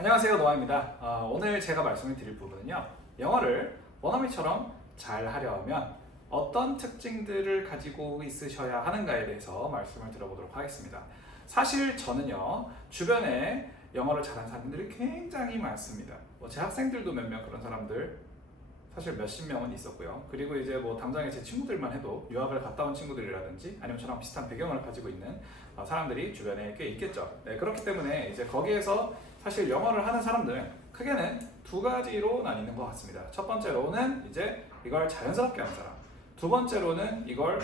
안녕하세요, 노아입니다. 오늘 제가 말씀을 드릴 부분은요, 영어를 원어민처럼 잘 하려 하면 어떤 특징들을 가지고 있으셔야 하는가에 대해서 말씀을 드려보도록 하겠습니다. 사실 저는요, 주변에 영어를 잘하는 사람들이 굉장히 많습니다. 제 학생들도 몇몇 그런 사람들 사실 몇십 명은 있었고요. 그리고 이제 당장에 제 친구들만 해도 유학을 갔다 온 친구들이라든지 아니면 저랑 비슷한 배경을 가지고 있는 사람들이 주변에 꽤 있겠죠. 네, 그렇기 때문에 이제 거기에서 사실 영어를 하는 사람들은 크게는 두 가지로 나뉘는 것 같습니다. 첫 번째로는 이제 이걸 자연스럽게 하는 사람, 두 번째로는 이걸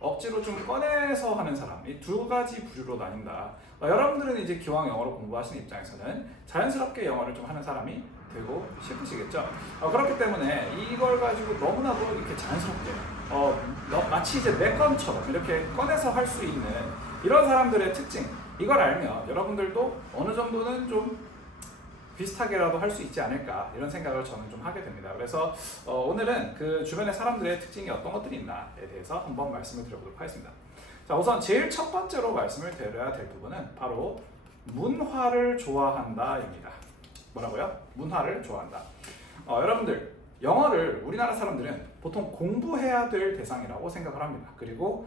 억지로 좀 꺼내서 하는 사람, 이 두 가지 부류로 나뉜다. 여러분들은 이제 기왕 영어를 공부하시는 입장에서는 자연스럽게 영어를 좀 하는 사람이 되고 싶으시겠죠. 그렇기 때문에 이걸 가지고 너무나도 이렇게 자연스럽게 마치 이제 내 것처럼 이렇게 꺼내서 할 수 있는 이런 사람들의 특징, 이걸 알면 여러분들도 어느 정도는 좀 비슷하게라도 할 수 있지 않을까, 이런 생각을 저는 좀 하게 됩니다. 그래서 오늘은 그 주변의 사람들의 특징이 어떤 것들이 있나에 대해서 한번 말씀을 드려보도록 하겠습니다. 자, 우선 제일 첫 번째로 말씀을 드려야 될 부분은 바로 문화를 좋아한다입니다. 뭐라고요? 문화를 좋아한다. 여러분들, 영어를 우리나라 사람들은 보통 공부해야 될 대상이라고 생각을 합니다. 그리고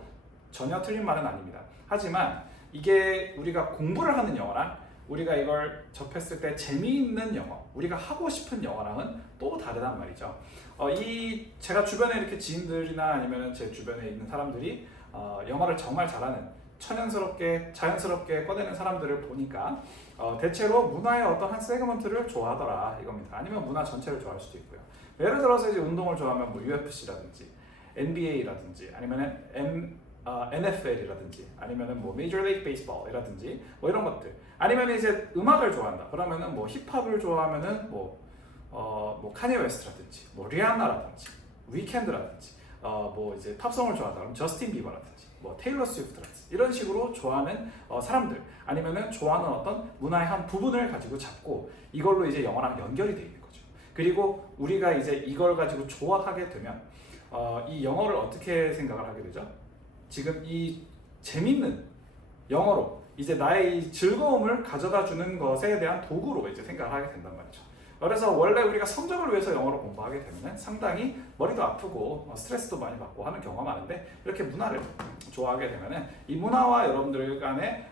전혀 틀린 말은 아닙니다. 하지만 이게 우리가 공부를 하는 영어랑 우리가 이걸 접했을 때 재미있는 영어, 우리가 하고 싶은 영어랑은 또 다르단 말이죠. 제가 주변에 이렇게 지인들이나 아니면 제 주변에 있는 사람들이 영어를 정말 잘하는, 천연스럽게 자연스럽게 꺼내는 사람들을 보니까 대체로 문화의 어떤 한 세그먼트를 좋아하더라 이겁니다. 아니면 문화 전체를 좋아할 수도 있고요. 예를 들어서 이제 운동을 좋아하면 UFC라든지 NBA라든지 아니면 NFL이라든지 아니면은 Major League Baseball이라든지 이런 것들, 아니면 이제 음악을 좋아한다 그러면은 힙합을 좋아하면은 카니에 웨스트라든지 리아나라든지 위켄드라든지 이제 팝송을 좋아한다 그러면 저스틴 비버라든지 테일러 스위프트라든지 이런 식으로 좋아하는 사람들, 아니면은 좋아하는 어떤 문화의 한 부분을 가지고 잡고 이걸로 이제 영어랑 연결이 되어 있는 거죠. 그리고 우리가 이제 이걸 가지고 좋아하게 되면 이 영어를 어떻게 생각을 하게 되죠? 지금 이 재밌는 영어로 이제 나의 이 즐거움을 가져다 주는 것에 대한 도구로 이제 생각을 하게 된단 말이죠. 그래서 원래 우리가 성적을 위해서 영어를 공부하게 되면 상당히 머리도 아프고 스트레스도 많이 받고 하는 경우가 많은데, 이렇게 문화를 좋아하게 되면 이 문화와 여러분들 간에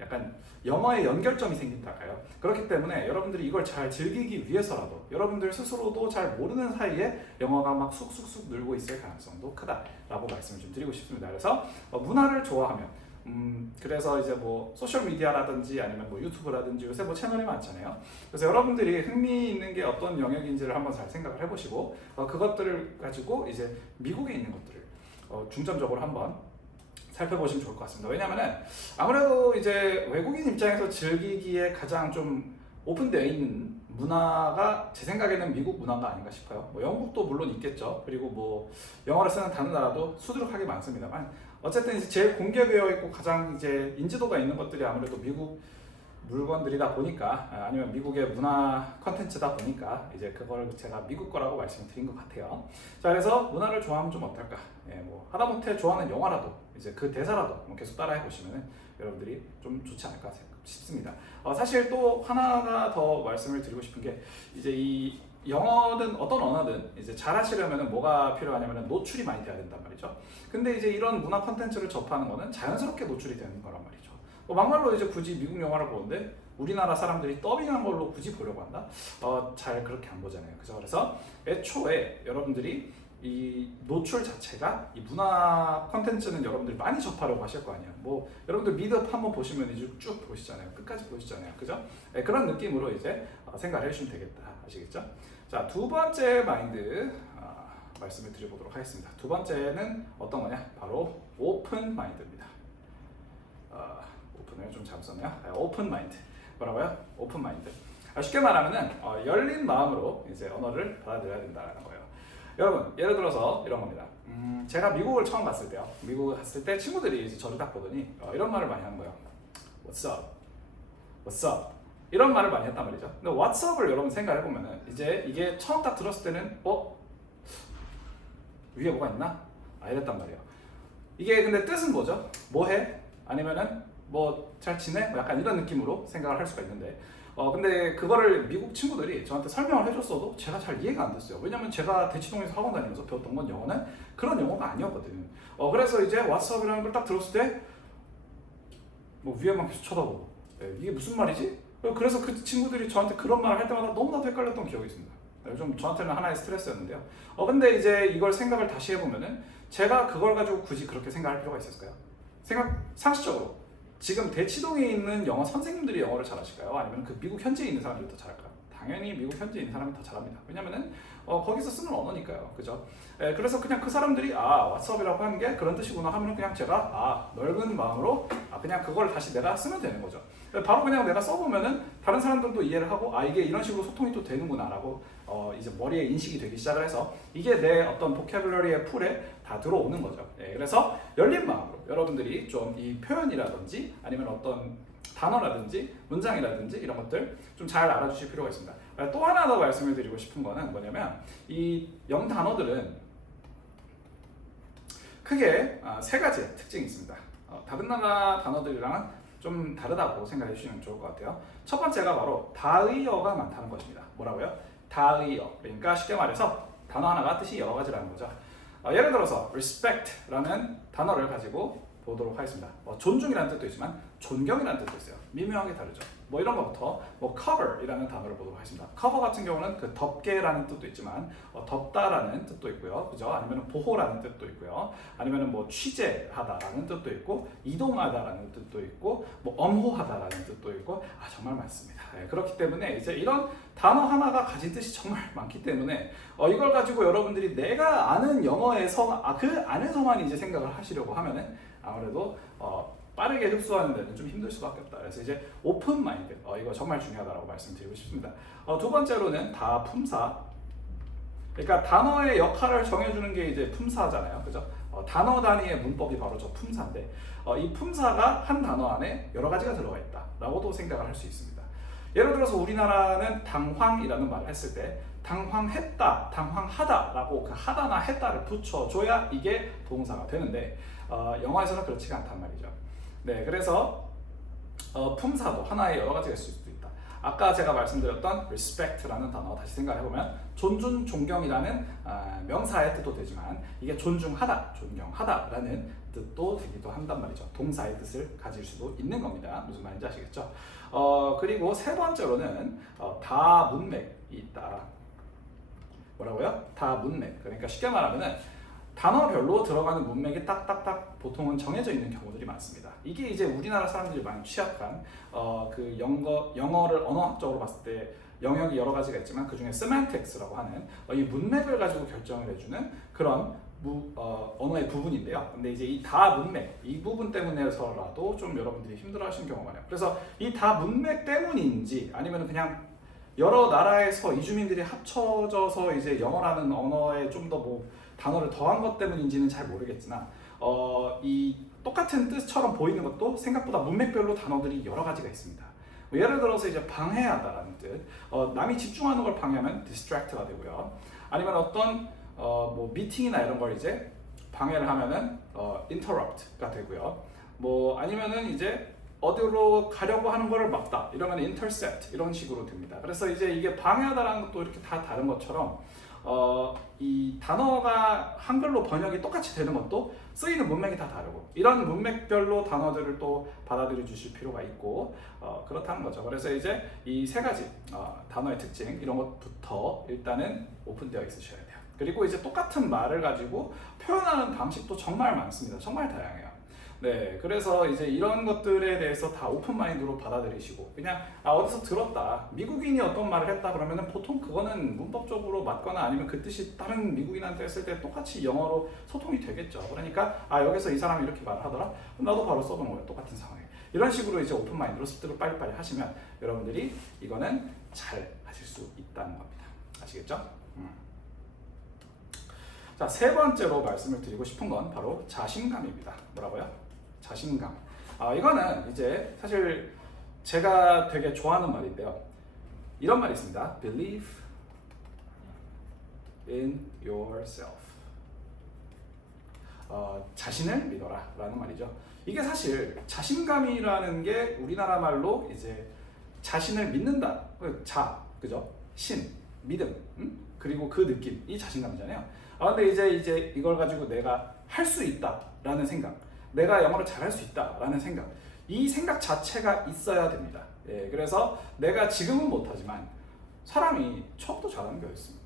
약간 영어의 연결점이 생긴달까요? 그렇기 때문에 여러분들이 이걸 잘 즐기기 위해서라도 여러분들 스스로도 잘 모르는 사이에 영어가 막 쑥쑥쑥 늘고 있을 가능성도 크다라고 말씀을 좀 드리고 싶습니다. 그래서 문화를 좋아하면 그래서 이제 소셜 미디어라든지 아니면 유튜브라든지 요새 채널이 많잖아요. 그래서 여러분들이 흥미 있는 게 어떤 영역인지를 한번 잘 생각을 해보시고 그것들을 가지고 이제 미국에 있는 것들을 중점적으로 한번 살펴보시면 좋을 것 같습니다. 왜냐하면 아무래도 이제 외국인 입장에서 즐기기에 가장 좀 오픈되어 있는 문화가 제 생각에는 미국 문화가 아닌가 싶어요. 영국도 물론 있겠죠. 그리고 영어를 쓰는 다른 나라도 수두룩하게 많습니다만, 어쨌든 이제 제일 공개되어 있고 가장 이제 인지도가 있는 것들이 아무래도 미국 물건들이다 보니까, 아니면 미국의 문화 컨텐츠다 보니까 이제 그걸 제가 미국 거라고 말씀드린 것 같아요. 자, 그래서 문화를 좋아하면 좀 어떨까? 하다못해 좋아하는 영화라도 이제 그 대사라도 계속 따라해 보시면 여러분들이 좀 좋지 않을까 싶습니다. 사실 또 하나가 더 말씀을 드리고 싶은 게, 이제 이 영어든 어떤 언어든 이제 잘하시려면 뭐가 필요하냐면 노출이 많이 돼야 된단 말이죠. 근데 이제 이런 문화 컨텐츠를 접하는 거는 자연스럽게 노출이 되는 거란 말이죠. 막말로 이제 굳이 미국 영화를 보는데 우리나라 사람들이 더빙한 걸로 굳이 보려고 한다? 잘 그렇게 안 보잖아요. 그죠? 그래서 애초에 여러분들이 이 노출 자체가 이 문화 컨텐츠는 여러분들이 많이 접하려고 하실 거 아니에요. 여러분들 미드업 한번 보시면 이제 쭉 보시잖아요. 끝까지 보시잖아요. 그죠? 네, 그런 느낌으로 이제 생각을 해주시면 되겠다. 아시겠죠? 자, 두 번째 마인드 말씀을 드려보도록 하겠습니다. 두 번째는 어떤 거냐? 바로 오픈 마인드입니다. 오픈을 좀 잘못 썼네요. 오픈 마인드. 뭐라고요? 오픈 마인드. 쉽게 말하면은 열린 마음으로 이제 언어를 받아들여야 된다는 거예요. 여러분, 예를 들어서 이런 겁니다. 제가 미국을 처음 갔을 때요. 미국을 갔을 때 친구들이 이제 저를 딱 보더니 이런 말을 많이 하는 거예요. What's up? What's up? 이런 말을 많이 했단 말이죠. 근데 What's up을 여러분 생각해보면은 이제 이게 처음 딱 들었을 때는 위에 뭐가 있나? 이랬단 말이에요. 이게 근데 뜻은 뭐죠? 뭐 해? 아니면은 뭐 잘 지내? 뭐 약간 이런 느낌으로 생각을 할 수가 있는데 근데 그거를 미국 친구들이 저한테 설명을 해줬어도 제가 잘 이해가 안 됐어요. 왜냐면 제가 대치동에서 학원 다니면서 배웠던 건 영어는 그런 영어가 아니었거든. 그래서 이제 왓츠업이라는 걸 딱 들었을 때 뭐 위에만 계속 쳐다보고 이게 무슨 말이지? 그래서 그 친구들이 저한테 그런 말을 할 때마다 너무나도 헷갈렸던 기억이 있습니다. 좀 저한테는 하나의 스트레스였는데요. 근데 이제 이걸 생각을 다시 해보면은 제가 그걸 가지고 굳이 그렇게 생각할 필요가 있었을까요? 상식적으로 지금 대치동에 있는 영어 선생님들이 영어를 잘하실까요? 아니면 그 미국 현지에 있는 사람들이 더 잘할까요? 당연히 미국 현지에 있는 사람이 더 잘합니다. 왜냐면은 거기서 쓰는 언어니까요. 그죠? 그래서 그냥 그 사람들이 왓츠업이라고 하는 게 그런 뜻이구나 하면 그냥 제가 넓은 마음으로 그냥 그걸 다시 내가 쓰면 되는 거죠. 바로 그냥 내가 써보면은 다른 사람들도 이해를 하고 이게 이런 식으로 소통이 또 되는구나 라고 이제 머리에 인식이 되기 시작을 해서 이게 내 어떤 보캐블러리의 풀에 다 들어오는 거죠. 그래서 열린 마음으로 여러분들이 좀 이 표현이라든지 아니면 어떤 단어라든지 문장이라든지 이런 것들 좀 잘 알아주실 필요가 있습니다. 또 하나 더 말씀을 드리고 싶은 거는 뭐냐면 이 영단어들은 크게 세 가지의 특징이 있습니다. 다른 나라 단어들이랑은 좀 다르다고 생각해 주시면 좋을 것 같아요. 첫 번째가 바로 다의어가 많다는 것입니다. 뭐라고요? 다의어. 그러니까 쉽게 말해서 단어 하나가 뜻이 여러 가지라는 거죠. 예를 들어서 respect라는 단어를 가지고 보도록 하겠습니다. 존중이라는 뜻도 있지만 존경이라는 뜻도 있어요. 미묘하게 다르죠. 이런 것부터 cover이라는 단어를 보도록 하겠습니다. cover 같은 경우는 그 덮개라는 뜻도 있지만 덮다라는 뜻도 있고요. 그죠? 아니면 보호라는 뜻도 있고요. 아니면 취재하다라는 뜻도 있고 이동하다라는 뜻도 있고 엄호하다라는 뜻도 있고 정말 많습니다. 그렇기 때문에 이제 이런 단어 하나가 가진 뜻이 정말 많기 때문에 이걸 가지고 여러분들이 내가 아는 영어에서 그 안에서만 이제 생각을 하시려고 하면은 아무래도 빠르게 흡수하는 데는 좀 힘들 수밖에 없다. 그래서 이제 오픈 마인드 이거 정말 중요하다고 말씀드리고 싶습니다. 두 번째로는 다품사. 그러니까 단어의 역할을 정해주는 게 이제 품사잖아요, 그죠? 단어 단위의 문법이 바로 저 품사인데 이 품사가 한 단어 안에 여러 가지가 들어가 있다라고도 생각을 할 수 있습니다. 예를 들어서 우리나라는 당황이라는 말을 했을 때 당황했다, 당황하다라고 그 하다나 했다를 붙여줘야 이게 동사가 되는데 영어에서는 그렇지가 않단 말이죠. 네, 그래서 품사도 하나의 여러 가지가 있을 수도 있다. 아까 제가 말씀드렸던 respect라는 단어 다시 생각해보면 존중, 존경이라는 명사의 뜻도 되지만 이게 존중하다, 존경하다라는 뜻도 되기도 한단 말이죠. 동사의 뜻을 가질 수도 있는 겁니다. 무슨 말인지 아시겠죠? 그리고 세 번째로는 다문맥이 있다. 뭐라고요? 다문맥. 그러니까 쉽게 말하면은 단어별로 들어가는 문맥이 딱딱딱 보통은 정해져 있는 경우들이 많습니다. 이게 이제 우리나라 사람들이 많이 취약한 그 영어를 언어학적으로 봤을 때 영역이 여러 가지가 있지만 그 중에 semantics라고 하는 이 문맥을 가지고 결정을 해주는 그런 언어의 부분인데요. 근데 이제 이 다문맥 이 부분 때문에서라도 좀 여러분들이 힘들어하시는 경우가 많아요. 그래서 이 다문맥 때문인지 아니면 그냥 여러 나라에서 이주민들이 합쳐져서 이제 영어라는 언어에 좀 더 단어를 더한 것 때문인지는 잘 모르겠지만 이 똑같은 뜻처럼 보이는 것도 생각보다 문맥별로 단어들이 여러 가지가 있습니다. 예를 들어서 이제 방해하다라는 뜻, 남이 집중하는 걸 방해하면 distract가 되고요. 아니면 어떤 미팅이나 이런 걸 이제 방해를 하면은 interrupt가 되고요. 아니면은 이제 어디로 가려고 하는 거를 막다 이러면 intercept 이런 식으로 됩니다. 그래서 이제 이게 방해하다라는 것도 이렇게 다 다른 것처럼 이 단어가 한글로 번역이 똑같이 되는 것도 쓰이는 문맥이 다 다르고 이런 문맥별로 단어들을 또 받아들여 주실 필요가 있고 그렇다는 거죠. 그래서 이제 이 세 가지 단어의 특징 이런 것부터 일단은 오픈되어 있으셔야 돼요. 그리고 이제 똑같은 말을 가지고 표현하는 방식도 정말 많습니다. 정말 다양해요. 네, 그래서 이제 이런 것들에 대해서 다 오픈 마인드로 받아들이시고 그냥 어디서 들었다 미국인이 어떤 말을 했다 그러면은 보통 그거는 문법적으로 맞거나 아니면 그 뜻이 다른 미국인한테 했을 때 똑같이 영어로 소통이 되겠죠. 그러니까 여기서 이 사람이 이렇게 말을 하더라 그럼 나도 바로 써보는 거예요. 똑같은 상황에 이런 식으로 이제 오픈 마인드로 습득을 빨리빨리 하시면 여러분들이 이거는 잘 하실 수 있다는 겁니다. 아시겠죠? 자, 세 번째로 말씀을 드리고 싶은 건 바로 자신감입니다. 뭐라고요? 자신감. 이거는 이제 사실 제가 되게 좋아하는 말인데요. 이런 말이 있습니다. Believe in yourself. 자신을 믿어라라는 말이죠. 이게 사실 자신감이라는 게 우리나라 말로 이제 자신을 믿는다, 그죠? 신, 믿음, 그리고 그 느낌, 이 자신감이잖아요. 근데 이제 이걸 가지고 내가 할 수 있다라는 생각, 내가 영어를 잘할 수 있다라는 생각, 이 생각 자체가 있어야 됩니다. 예, 그래서 내가 지금은 못하지만 사람이 처음부터 잘하는 게 어딨습니까?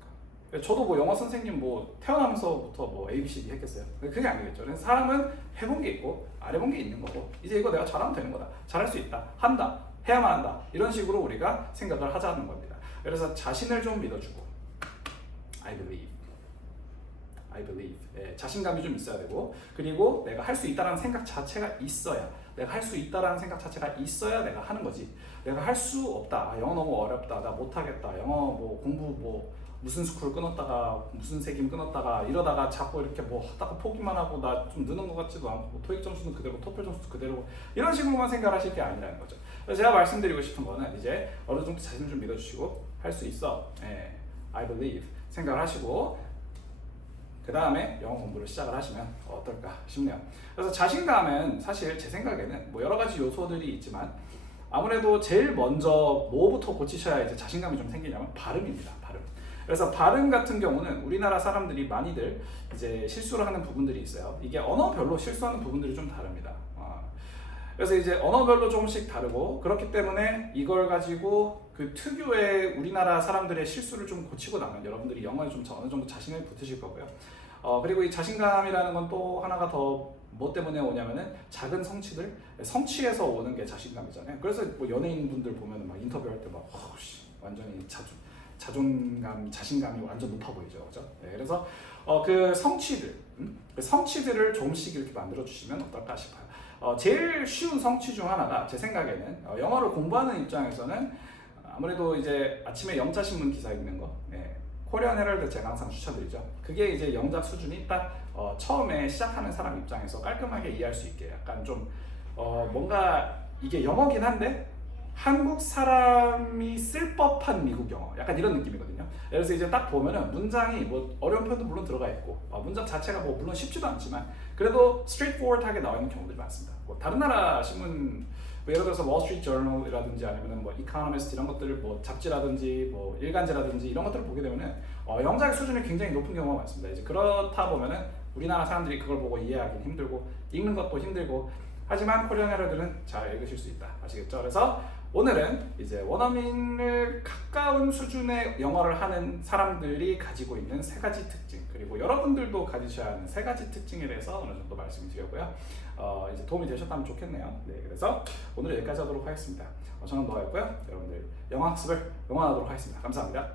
저도 뭐 영어 선생님 뭐 태어나면서부터 뭐 ABCD 했겠어요? 그게 아니겠죠. 그래서 사람은 해본 게 있고 안 해본 게 있는 거고, 이제 이거 내가 잘하면 되는 거다, 잘할 수 있다, 한다, 해야만 한다, 이런 식으로 우리가 생각을 하자는 겁니다. 그래서 자신을 좀 믿어주고, I believe. 예, 자신감이 좀 있어야 되고, 그리고 내가 할 수 있다라는 생각 자체가 있어야, 내가 할 수 있다라는 생각 자체가 있어야 내가 하는 거지. 내가 할 수 없다, 영어 너무 어렵다, 나 못하겠다, 영어 뭐 공부 뭐 무슨 스쿨 끊었다가 무슨 세김 끊었다가 이러다가 자꾸 이렇게 뭐 하다가 포기만 하고 나 좀 느는 것 같지도 않고, 뭐 토익 점수는 그대로, 토플 점수도 그대로, 이런 식으로만 생각하실 게 아니라는 거죠. 그래서 제가 말씀드리고 싶은 거는 이제 어느 정도 자신을 좀 믿어주시고, 할 수 있어, 예, I believe 생각을 하시고, 그 다음에 영어 공부를 시작을 하시면 어떨까 싶네요. 그래서 자신감은 사실 제 생각에는 뭐 여러 가지 요소들이 있지만, 아무래도 제일 먼저 뭐부터 고치셔야 이제 자신감이 좀 생기냐면 발음입니다. 발음. 그래서 발음 같은 경우는 우리나라 사람들이 많이들 이제 실수를 하는 부분들이 있어요. 이게 언어별로 실수하는 부분들이 좀 다릅니다. 그래서 이제 언어별로 조금씩 다르고, 그렇기 때문에 이걸 가지고 그 특유의 우리나라 사람들의 실수를 좀 고치고 나면 여러분들이 영어에 좀 어느 정도 자신을 붙으실 거고요. 그리고 이 자신감이라는 건 또 하나가 더 뭐 때문에 오냐면은 작은 성취들, 성취에서 오는 게 자신감이잖아요. 그래서 뭐 연예인분들 보면은 막 인터뷰할 때 막 완전히 자존감, 자신감이 완전 높아 보이죠, 그죠? 네, 그래서 그 성취들, 그 성취들을 조금씩 이렇게 만들어 주시면 어떨까 싶어요. 제일 쉬운 성취 중 하나가 제 생각에는 영어를 공부하는 입장에서는 아무래도 이제 아침에 영자 신문 기사 읽는 거, 코리안 헤럴드 제가 항상 추천드리죠. 그게 이제 영작 수준이 딱 처음에 시작하는 사람 입장에서 깔끔하게 이해할 수 있게, 약간 좀 뭔가 이게 영어긴 한데 한국 사람이 쓸 법한 미국 영어, 약간 이런 느낌이거든요. 그래서 이제 딱 보면은 문장이 뭐 어려운 표현도 물론 들어가 있고, 문장 자체가 뭐 물론 쉽지도 않지만 그래도 straightforward하게 나와 있는 경우들이 많습니다. 뭐 다른 나라 신문, 뭐 예를 들어서 월스트리트 저널이라든지 아니면 뭐 이코노미스트 이런 것들을 뭐 잡지라든지 뭐 일간지라든지 이런 것들을 보게 되면은 영작의 수준이 굉장히 높은 경우가 많습니다. 이제 그렇다 보면은 우리나라 사람들이 그걸 보고 이해하기는 힘들고 읽는 것도 힘들고, 하지만 코리안 헤럴드는 잘 읽으실 수 있다, 아시겠죠? 그래서 오늘은 이제 원어민을 가까운 수준의 영어를 하는 사람들이 가지고 있는 세 가지 특징, 그리고 여러분들도 가지셔야 하는 세 가지 특징에 대해서 어느 정도 말씀을 드렸고요. 이제 도움이 되셨다면 좋겠네요. 네, 그래서 오늘 여기까지 하도록 하겠습니다. 저는 노아였고요. 여러분들 영어 학습을 응원하도록 하겠습니다. 감사합니다.